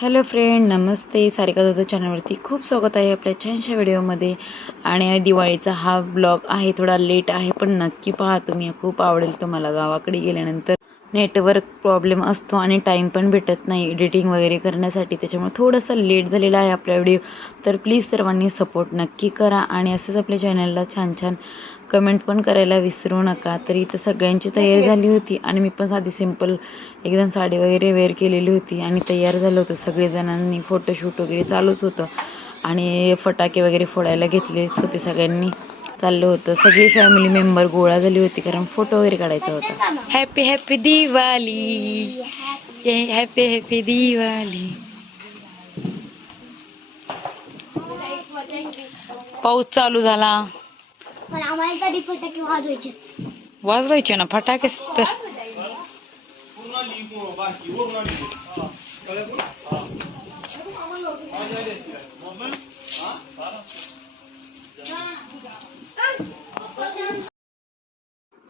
Hello friend नमस्ते. सारिका जाधव चॅनलवरती खूप स्वागत आहे आपल्या छानशा व्हिडिओमध्ये. आणि दिवाळीचा हा ब्लॉग आहे थोडा लेट आहे पण नक्की पहा तुम्ही खूप आवडेल तुम्हाला गावाकडे गेल्यानंतर. नेटवर्क प्रॉब्लेम असतो आणि टाईम पण भेटत नाही एडिटिंग वगैरे करण्यासाठी. त्याच्यामुळे थोडंसं लेट झालेला आहे आपला व्हिडिओ तर प्लीज सर्वांनी सपोर्ट नक्की करा आणि असंच आपल्या चॅनलला छान छान कमेंट पण करायला विसरू नका. तर इथं सगळ्यांची तयारी झाली होती आणि मी पण साधी सिंपल एकदम साडी वगैरे वेअर केलेली होती आणि तयार झालं होतं. सगळेजणांनी फोटोशूट वगैरे चालूच होतं आणि फटाके वगैरे फोडायला घेतलेच होते सगळ्यांनी. चाललं होतं. सगळी फॅमिली मेंबर गोळा झाली होती कारण फोटो वगैरे काढायचा होता. Happy happy Diwali happy happy Diwali पाऊस चालू झाला. पण आम्हाला तरी फटाके वाजवायचे. वाजवायचे ना फटाके तर.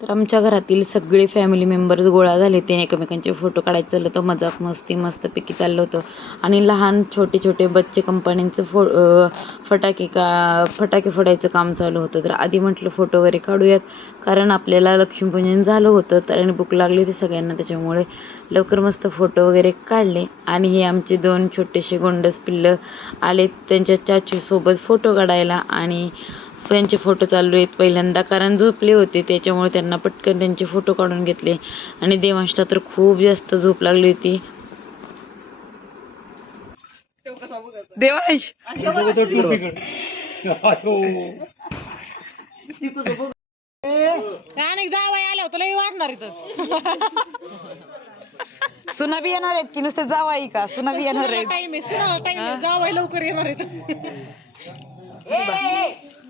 तर आमच्या घरातील सगळे फॅमिली मेंबर्स गोळा झाले. ते एकमेकांचे फोटो काढायचं चाललं होतं. मजाक मस्ती मस्तपैकी चाललं होतं. आणि लहान छोटे छोटे बच्चे कंपन्यांचं फो फटाके का फटाके फोडायचं काम चालू होतं. तर आधी म्हटलं फोटो वगैरे काढूयात. कारण आपल्याला लक्ष्मीपूजन झालं होतं. तर आणि भूक लागली होती सगळ्यांना. त्याच्यामुळे लवकर मस्त फोटो वगैरे काढले. आणि हे आमचे दोन छोटेसे गोंडस पिल्लं आले त्यांच्या चाचूसोबत फोटो काढायला. आणि त्यांचे फोटो चालू आहेत. पहिल्यांदा कारण झोपले होते त्याच्यामुळे त्यांना पटकन त्यांचे फोटो काढून घेतले. आणि देवांशला तर खूप जास्त झोप लागली होती. देवांश! आणि जावाई आल्या तुला वाढणार इथं. सुना बी येणार आहेत की नुसते जावाई का? सुना बी येणार आहेत.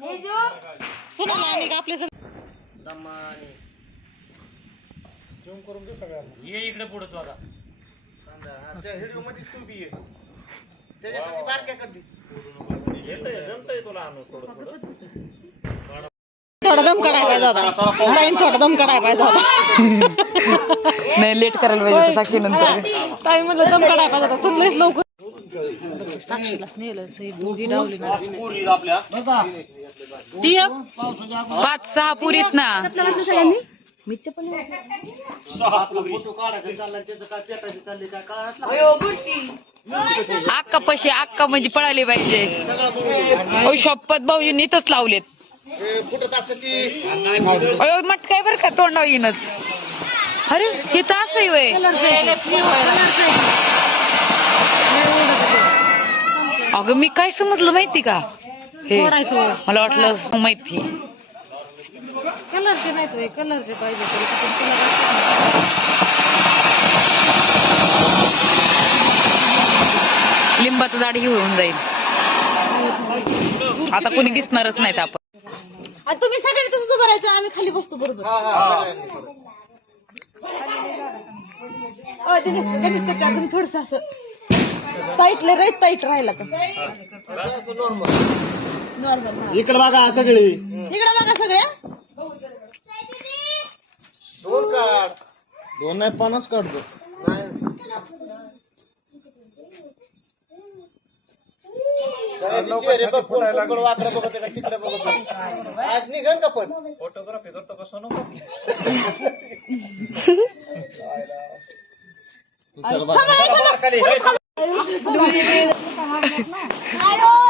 सुनाला आणि आपले सगळे थोडा दम काढायला पाहिजे होता टाइम थोडा दम काढायला पाहिजे होता नाही लेट करायला पाहिजे होतं साक्षी नंतर टाइम म्हणलं दम काढायला पाहिजे होता सगळेच लवकर साक्षीलाच नेलं सई दोघी डावली ना ती एक. पाच सहा पुरीत ना. अक्का पशी अक्का म्हणजे पळाली पाहिजे. शपथ भाऊजींनी नीतच लावलेत. अयो मटकाय बर का तोंडाव येणच अरे हे तर असं वय. अगं मी काय समजलं माहिती का? हे. मला वाटलं माहिती कलरचे नाही तो कलरचे पाहिजे तरी लिंबाचं झाड ही होऊन जाईल. आता कोणी दिसणारच नाहीत आपण. आणि तुम्ही सगळे तसंच उभं राहायचं आम्ही खाली बसतो बरोबर. थोडस असं. टाईटले रे टाईट राहिला का? नॉर्मल इकडे बघा सगळी. इकडे बघा सगळ्या दोन काढ. दोन नाही पन्नास काढतो आज निघन का पण? फोटोग्राफी करतो कसं आ?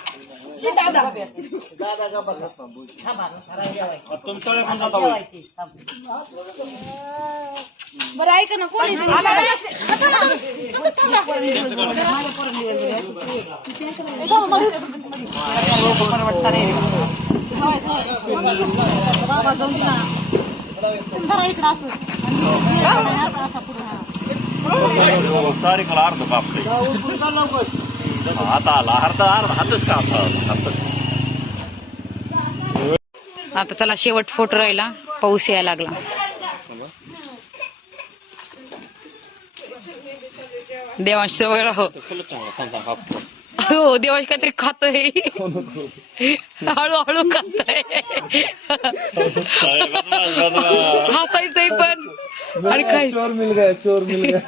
बरं ऐका ना कोणी सारी कला अर्ध कापले आता आला अर्धा हातच कापला आता? त्याला शेवट फोटो राहिला पाऊस यायला लागला. देवांश बघा हो. हो देवांश काहीतरी खातोय. हळूहळू खातोय. हसायचंय पण. आणि काय? चोर मिल गया चोर मिल गया.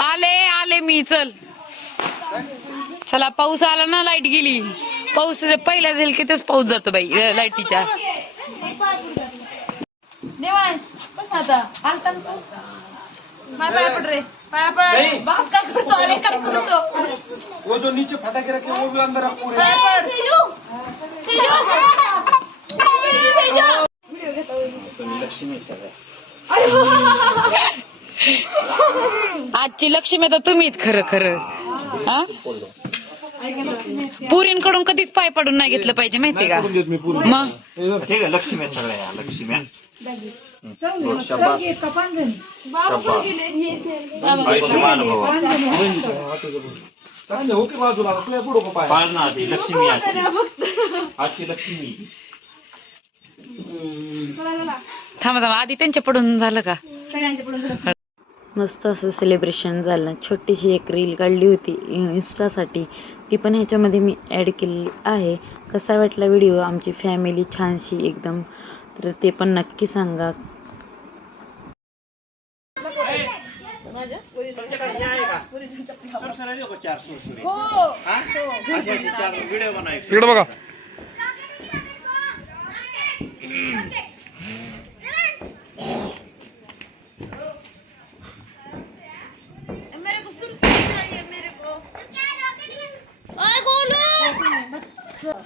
आले आले मी चल. चला पाऊस आला ना लाइट गेली. पाऊस पहिल्या जाईल की तेच पाऊस जातो बाई लाईटीच्या. आता. वो जो नीचे फटाके रखे वो भी अंदर रख आजची लक्ष्मी तर तुम्हीच खरं खरं. पुरींकडून कधीच पाय पडून नाही घेतलं पाहिजे माहितीये का? मग? ठीक आहे लक्ष्मी सगळ्या लक्ष्मी. हो. आजची थांबा थांबा. आधी त्यांच्या पडून झालं का? मस्त असं सेलिब्रेशन झालं. छोटीशी एक रील काढली होती इन्स्टासाठी ती पण ह्याच्यामध्ये मी ॲड केलेली आहे. कसा वाटला व्हिडिओ आमची फॅमिली छानशी एकदम. तर ते पण नक्की सांगा.